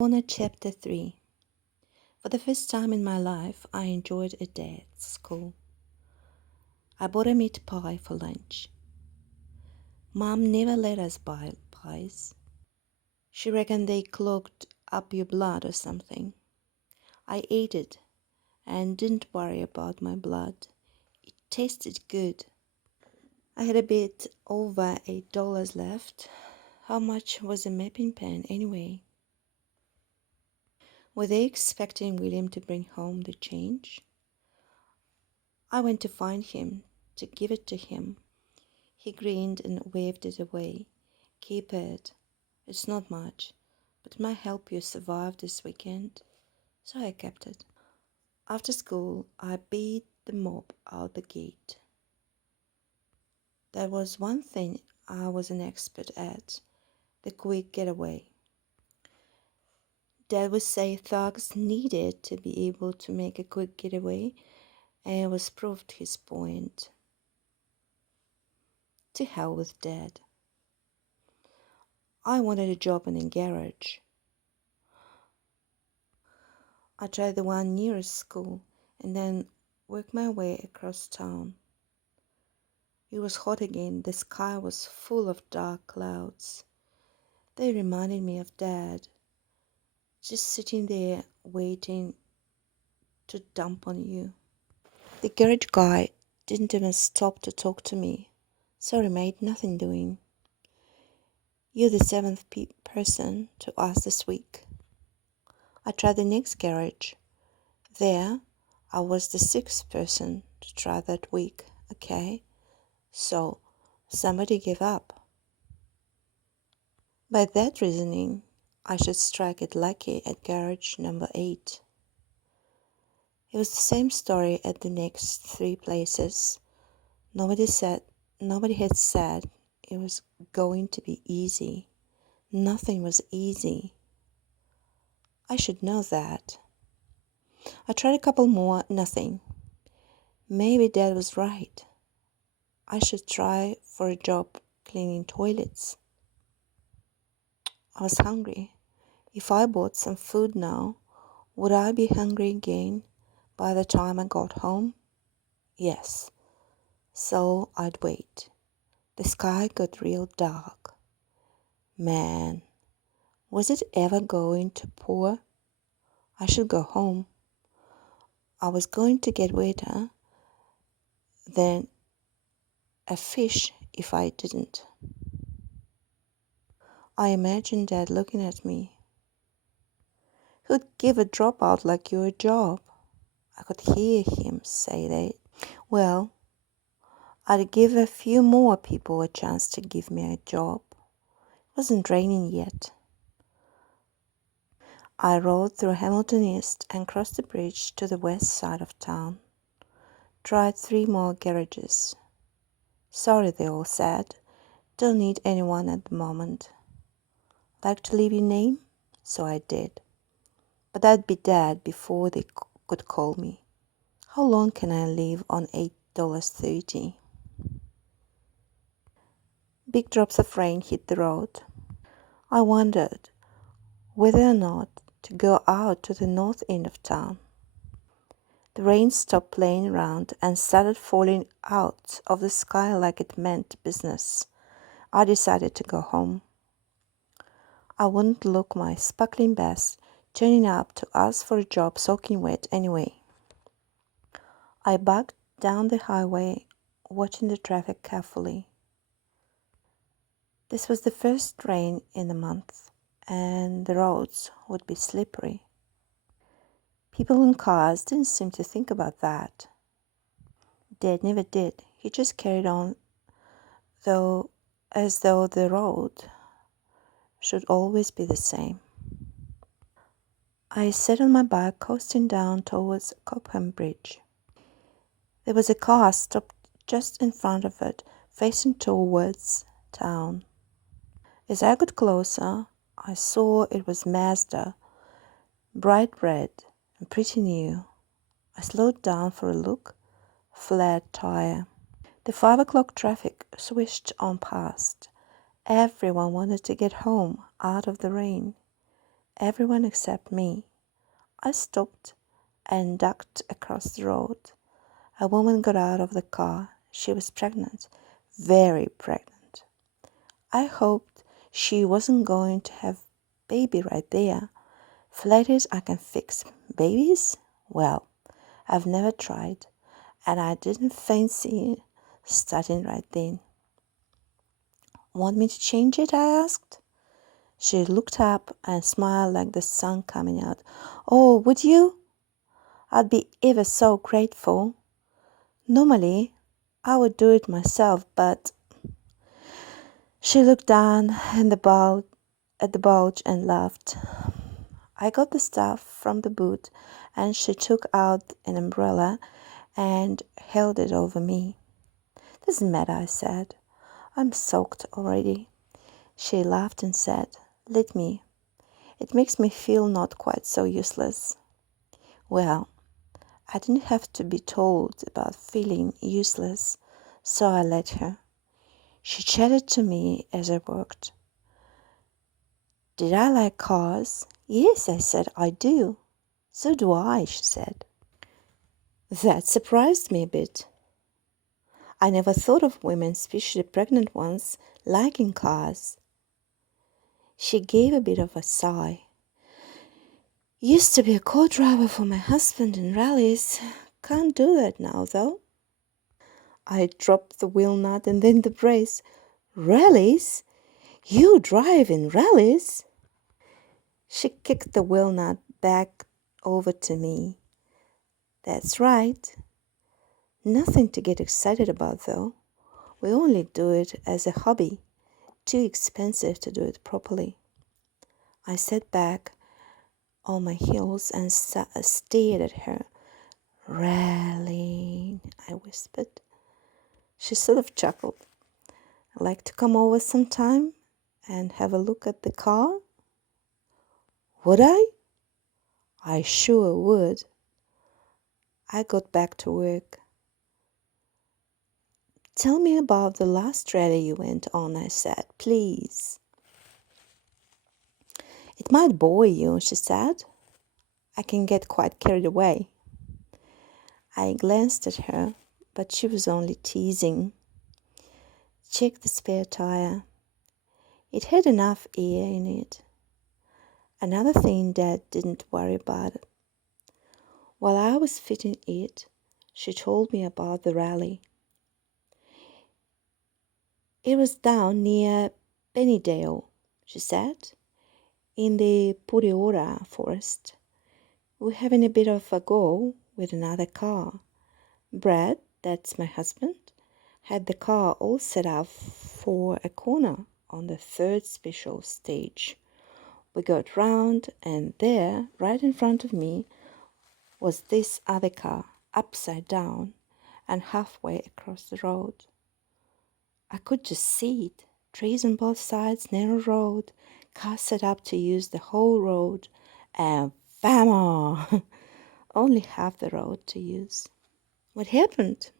On Chapter 3. For the first time in my life, I enjoyed a day at school. I bought a meat pie for lunch. Mom never let us buy pies. She reckoned they clogged up your blood or something. I ate it and didn't worry about my blood. It tasted good. I had a bit over $8 left. How much was a mapping pen anyway? Were they expecting William to bring home the change? I went to find him, to give it to him. He grinned and waved it away. Keep it. It's not much, but it might help you survive this weekend. So I kept it. After school, I beat the mob out the gate. That was one thing I was an expert at, the quick getaway. Dad would say thugs needed to be able to make a quick getaway, and it was proved his point. To hell with Dad. I wanted a job in a garage. I tried the one nearest school and then worked my way across town. It was hot again. The sky was full of dark clouds. They reminded me of Dad, just sitting there waiting to dump on you. The garage guy didn't even stop to talk to me. Sorry mate, nothing doing. You're the seventh person to ask this week. I tried the next garage. There, I was the sixth person to try that week, okay? So, somebody gave up. By that reasoning, I should strike it lucky at garage number 8. It was the same story at the next 3 places. Nobody had said it was going to be easy. Nothing was easy. I should know that. I tried a couple more, nothing. Maybe Dad was right. I should try for a job cleaning toilets. I was hungry. If I bought some food now, would I be hungry again by the time I got home? Yes. So I'd wait. The sky got real dark. Man, was it ever going to pour? I should go home. I was going to get wetter than a fish if I didn't. I imagined Dad looking at me. Who'd give a dropout like you a job? I could hear him say that. Well, I'd give a few more people a chance to give me a job. It wasn't raining yet. I rode through Hamilton East and crossed the bridge to the west side of town. Tried 3 more garages. Sorry, they all said. Don't need anyone at the moment. Like to leave your name? So I did. But I'd be dead before they could call me. How long can I live on $8.30? Big drops of rain hit the road. I wondered whether or not to go out to the north end of town. The rain stopped playing around and started falling out of the sky like it meant business. I decided to go home. I wouldn't look my sparkling best turning up to ask for a job soaking wet anyway. I backed down the highway, watching the traffic carefully. This was the first rain in a month, and the roads would be slippery. People in cars didn't seem to think about that. Dad never did. He just carried on, as though the road should always be the same. I sat on my bike coasting down towards Cobham Bridge. There was a car stopped just in front of it, facing towards town. As I got closer, I saw it was Mazda, bright red and pretty new. I slowed down for a look. Flat tire. The 5 o'clock traffic swished on past. Everyone wanted to get home out of the rain. everyone except me. I stopped and ducked across the road. A woman got out of the car. She was pregnant, very pregnant. I hoped she wasn't going to have baby right there. For ladies I can fix. Babies? Well, I've never tried, and I didn't fancy starting right then. Want me to change it? I asked. She looked up and smiled like the sun coming out. Oh, would you? I'd be ever so grateful. Normally, I would do it myself, but she looked down at the bulge and laughed. I got the stuff from the boot, and she took out an umbrella and held it over me. Doesn't matter, I said. I'm soaked already. She laughed and said, let me. It makes me feel not quite so useless. Well, I didn't have to be told about feeling useless, so I let her. She chatted to me as I worked. Did I like cars? Yes, I said, I do. So do I, she said. That surprised me a bit. I never thought of women, especially pregnant ones, liking cars. She gave a bit of a sigh. Used to be a co-driver for my husband in rallies. Can't do that now, though. I dropped the wheel nut and then the brace. Rallies? You drive in rallies? She kicked the wheel nut back over to me. That's right. Nothing to get excited about, though. We only do it as a hobby. Too expensive to do it properly. I sat back on my heels and stared at her. Rallying, I whispered. She sort of chuckled. Like to come over sometime and have a look at the car? Would I? I sure would. I got back to work. Tell me about the last rally you went on, I said, please. It might bore you, she said. I can get quite carried away. I glanced at her, but she was only teasing. Check the spare tire. It had enough air in it. Another thing Dad didn't worry about. While I was fitting it, she told me about the rally. It was down near Pennydale, she said, in the Puriora forest. We're having a bit of a go with another car. Brad, that's my husband, had the car all set up for a corner on the third special stage. We got round, and there, right in front of me, was this other car, upside down and halfway across the road. I could just see it. Trees on both sides, narrow road, car set up to use the whole road, and vamos! Only half the road to use. What happened?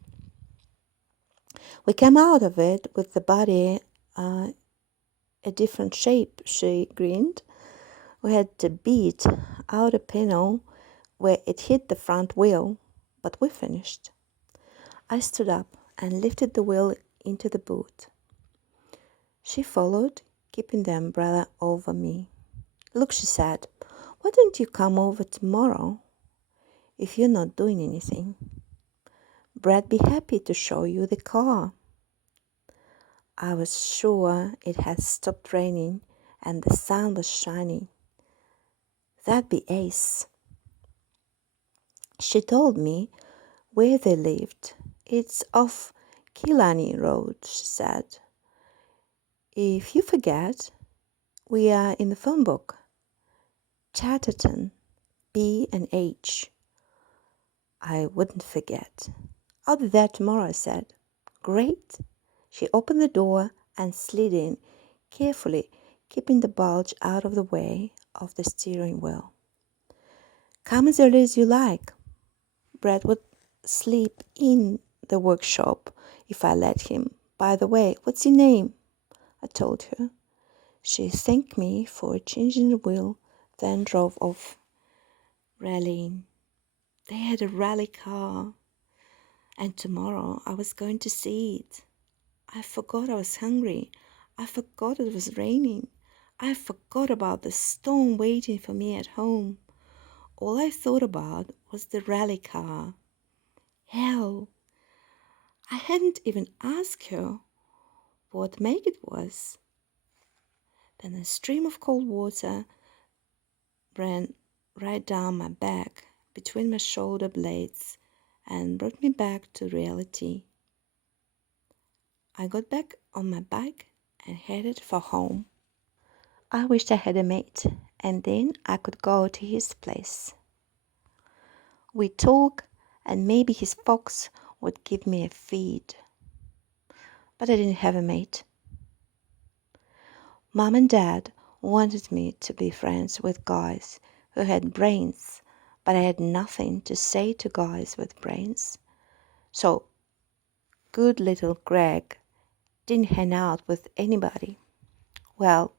We came out of it with the body a different shape, she grinned. We had to beat out a panel where it hit the front wheel, but we finished. I stood up and lifted the wheel into the boot. She followed, keeping the umbrella over me. Look, she said, why don't you come over tomorrow if you're not doing anything? Brad'd be happy to show you the car. I was sure it had stopped raining and the sun was shining. That'd be ace. She told me where they lived. It's off Killarney Road, she said. If you forget, we are in the phone book. Chatterton, B and H. I wouldn't forget. I'll be there tomorrow, I said. Great. She opened the door and slid in, carefully keeping the bulge out of the way of the steering wheel. Come as early as you like. Brad would sleep in the workshop if I let him. By the way, what's your name? I told her. She thanked me for changing the wheel then drove off, rallying. They had a rally car, and tomorrow I was going to see it. I forgot I was hungry. I forgot it was raining. I forgot about the storm waiting for me at home. All I thought about was the rally car. Hell, I hadn't even asked her what make it was. Then a stream of cold water ran right down my back between my shoulder blades and brought me back to reality. I got back on my bike and headed for home. I wished I had a mate, and then I could go to his place. We'd talk, and maybe his fox would give me a feed. But I didn't have a mate. Mom and Dad wanted me to be friends with guys who had brains, but I had nothing to say to guys with brains. So, good little Greg didn't hang out with anybody. Well,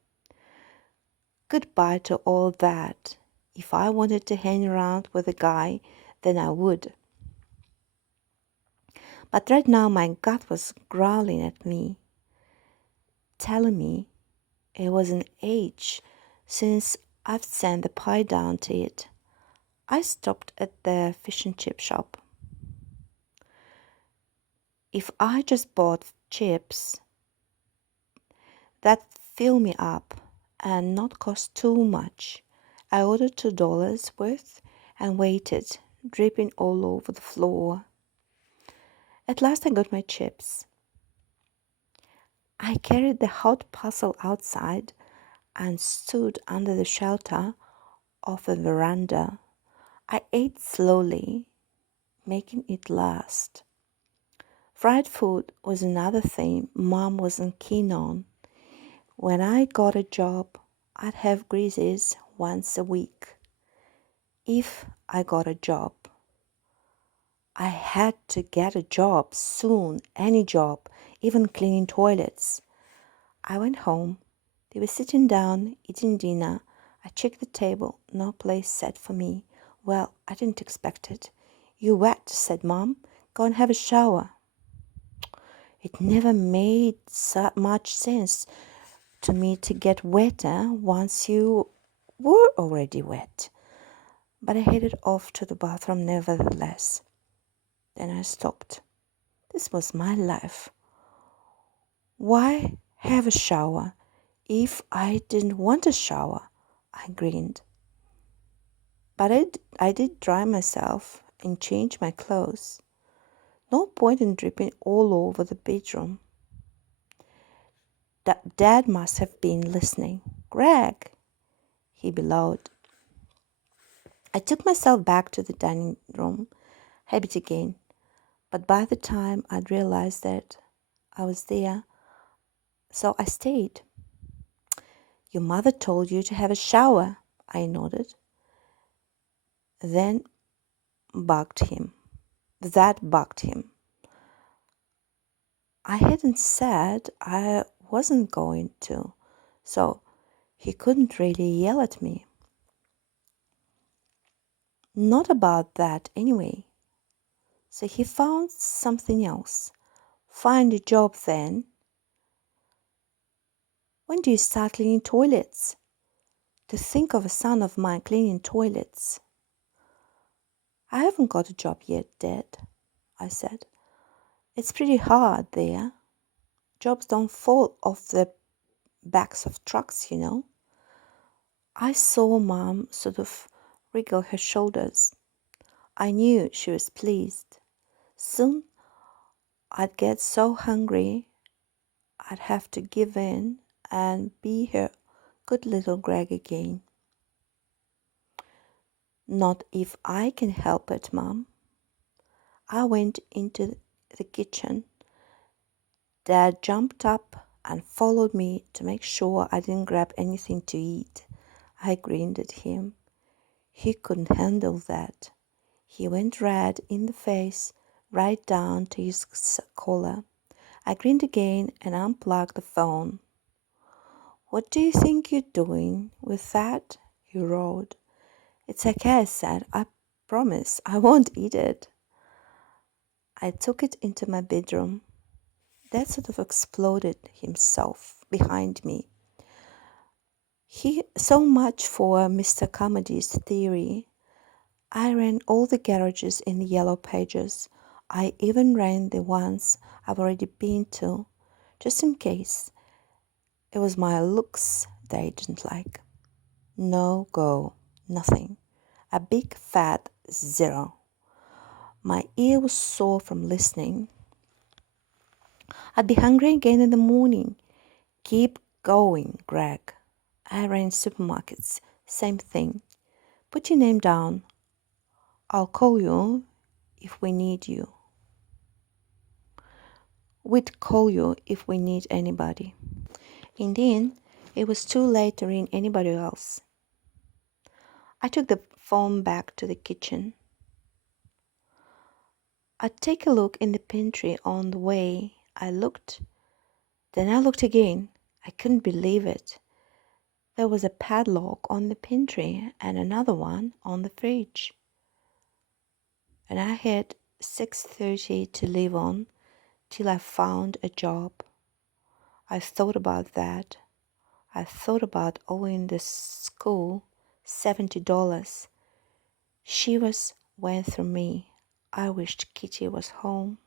goodbye to all that. If I wanted to hang around with a guy, then I would. But right now my gut was growling at me, telling me it was an age since I've sent the pie down to it. I stopped at the fish and chip shop. If I just bought chips that fill me up and not cost too much, I ordered $2 worth and waited, dripping all over the floor. At last I got my chips. I carried the hot parcel outside and stood under the shelter of a veranda. I ate slowly, making it last. Fried food was another thing Mom wasn't keen on. When I got a job, I'd have greases once a week. If I got a job. I had to get a job soon, any job, even cleaning toilets. I went home. They were sitting down, eating dinner. I checked the table, no place set for me. Well, I didn't expect it. "You wet," said Mom. "Go and have a shower." It never made so much sense to me to get wetter once you were already wet. But I headed off to the bathroom nevertheless. Then I stopped. This was my life. Why have a shower if I didn't want a shower? I grinned. But I did dry myself and change my clothes. No point in dripping all over the bedroom. Dad must have been listening. "Greg," he bellowed. I took myself back to the dining room, habit again. But by the time I'd realized that I was there, so I stayed. "Your mother told you to have a shower," I nodded. Then bugged him. That bugged him. I hadn't said I wasn't going to, so he couldn't really yell at me. Not about that anyway. So he found something else. "Find a job then." "When do you start cleaning toilets?" To think of a son of mine cleaning toilets. "I haven't got a job yet, Dad," I said. "It's pretty hard there. Jobs don't fall off the backs of trucks, you know." I saw Mom sort of wriggle her shoulders. I knew she was pleased. Soon I'd get so hungry I'd have to give in and be her good little Greg again. "Not if I can help it, Mom." I went into the kitchen. Dad jumped up and followed me to make sure I didn't grab anything to eat. I grinned at him. He couldn't handle that. He went red in the face, right down to his collar. I grinned again and unplugged the phone. "What do you think you're doing with that?" he roared. It's okay, I said. I promise I won't eat it. I took it into my bedroom. Dad sort of exploded himself behind me. So much for Mr. Comedy's theory. I ran all the garages in the yellow pages. I even ran the ones I've already been to, just in case. It was my looks they didn't like. No go, nothing. A big fat 0. My ear was sore from listening. I'd be hungry again in the morning. Keep going, Greg. I ran supermarkets. Same thing. Put your name down. I'll call you if we need you. We'd call you if we need anybody. In the end, it was too late to ring anybody else. I took the phone back to the kitchen. I'd take a look in the pantry on the way. I looked. Then I looked again. I couldn't believe it. There was a padlock on the pantry and another one on the fridge. And I had 6:30 to live on till I found a job. I thought about that. I thought about owing the school $70. Shivers went through me. I wished Kitty was home.